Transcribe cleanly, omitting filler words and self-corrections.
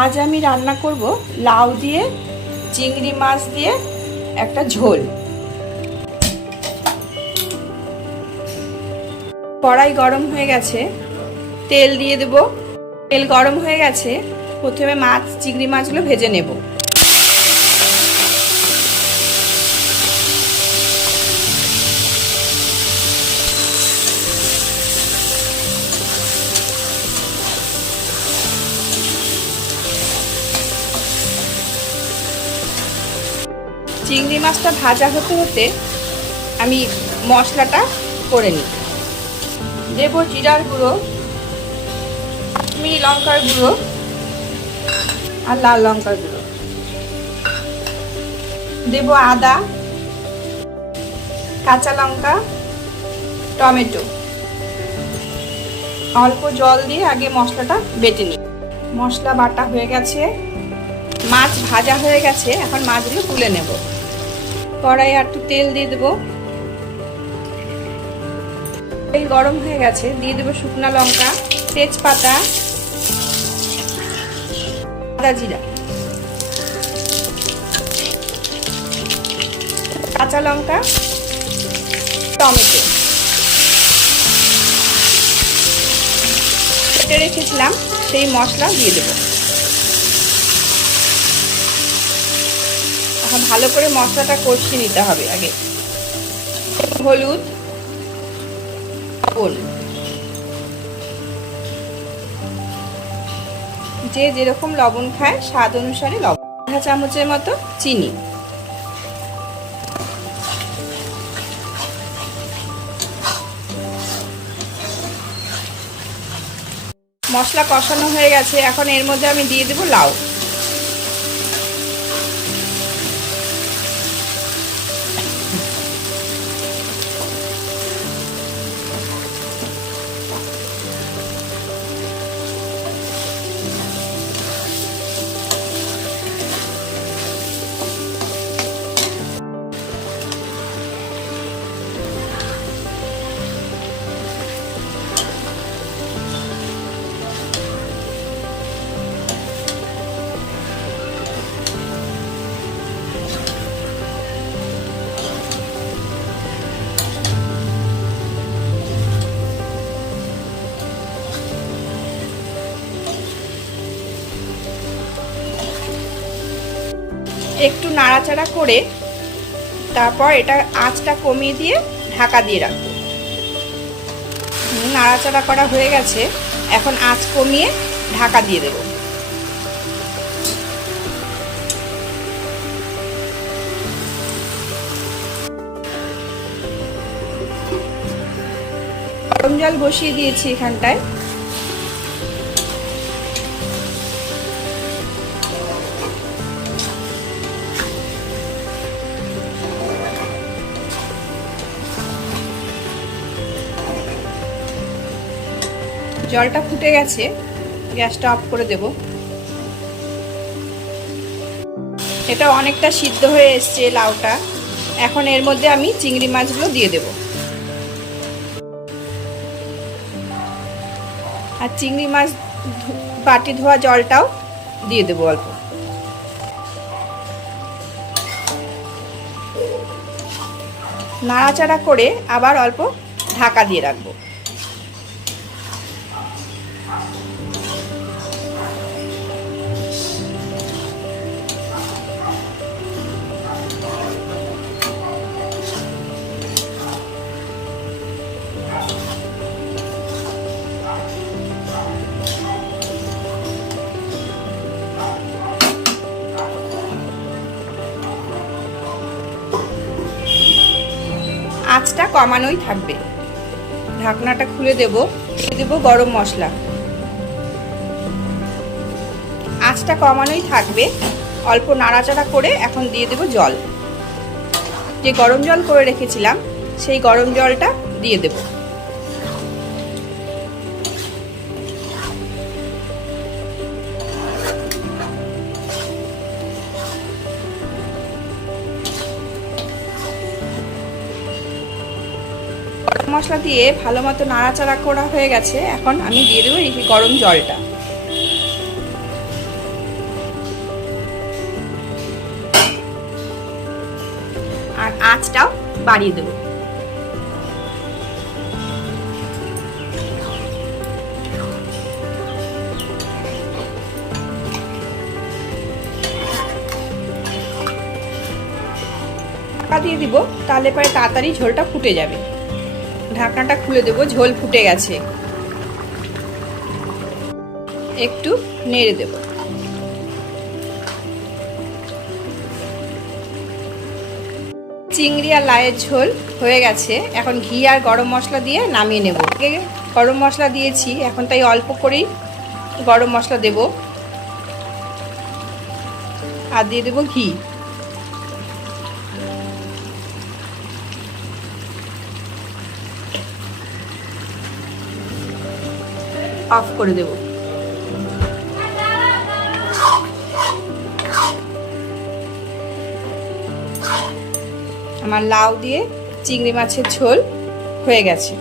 আজ আমি রান্না করব লাউ দিয়ে চিংড়ি মাছ দিয়ে একটা ঝোল। কড়াই গরম হয়ে গেছে, তেল দিয়ে দেব। তেল গরম হয়ে গেছে, প্রথমে চিংড়ি মাছগুলো ভেজে নেব। চিংড়ি মাছটা ভাজা হতে হতে আমি মশলাটা করে নিই। দেব জিরার গুঁড়ো, কাশ্মীরি লঙ্কার গুঁড়ো আর লাল লঙ্কার গুঁড়ো। দেব আদা, কাঁচা লঙ্কা, টমেটো। অল্প জল দিয়ে আগে মশলাটা বেটে নিই। মশলা বাটা হয়ে গেছে, মাছ ভাজা হয়ে গেছে, এখন মাছগুলো তুলে নেব। কড়াইয়ে একটু তেল দিয়ে দেবো। তেল গরম হয়ে গেছে, দিয়ে দেবো শুকনো লঙ্কা, তেজপাতা, আদা জিরা, কাঁচা লঙ্কা, টমেটো কেটে রেখেছিলাম সেই মশলা দিয়ে দেবো। এখন ভালো করে মশলাটা কষিয়ে নিতে হবে। আগে হলুদ, লবণ, যে যেরকম লবণ খায় স্বাদ অনুসারে লবণ, আধা চামচের মতো চিনি। মশলা কষানো হয়ে গেছে, এখন এর মধ্যে আমি দিয়ে দেবো লাউ। একটু নাড়াচাড়া করে তারপর এটা আঁচটা কমিয়ে দিয়ে ঢাকা দিয়ে রাখবো। নাড়াচাড়া করা হয়ে গেছে, এখন আঁচ কমিয়ে ঢাকা দিয়ে দেব। গরম জল বসিয়ে দিয়েছি এখানটায়। জলটা ফুটে গেছে, গ্যাসটা অফ করে দেব। এটা অনেকটা সিদ্ধ হয়ে এসছে লাউটা। এখন এর মধ্যে আমি চিংড়ি মাছগুলো দিয়ে দেব, আর চিংড়ি মাছ বাটি ধোয়া জলটাও দিয়ে দেবো অল্প। নাড়াচাড়া করে আবার অল্প ঢাকা দিয়ে রাখবো। আঁচটা কমানোই থাকবে। ঢাকনাটা খুলে দেব, দিয়ে দেব গরম মশলা। আঁচটা কমানোই থাকবে, অল্প নাড়াচাড়া করে এখন দিয়ে দেব জল। যে গরম জল করে রেখেছিলাম সেই গরম জলটা দিয়ে দেব। মশলা দিয়ে ভালো মতো নাড়াচাড়া করা হয়ে গেছে, এখন আমি দিয়ে দেবো এই গরম জলটা। আঁচটাও বাড়িয়ে দেবো। ঢাকা দিয়ে দিব, তাহলে পরে তাড়াতাড়ি ঝোলটা ফুটে যাবে। ঢাকনাটা খুলে দেবো, ঝোল ফুটে গেছে। একটু নেড়ে দেব। চিংড়ি আর লাউয়ের ঝোল হয়ে গেছে। এখন ঘি আর গরম মশলা দিয়ে নামিয়ে নেব। গরম মশলা দিয়েছি, এখন তাই অল্প করেই গরম মশলা দেব আর দিয়ে দেব ঘি। অফ করে দেব। আমার লাউ দিয়ে চিংড়ি মাছের ঝোল হয়ে গেছে।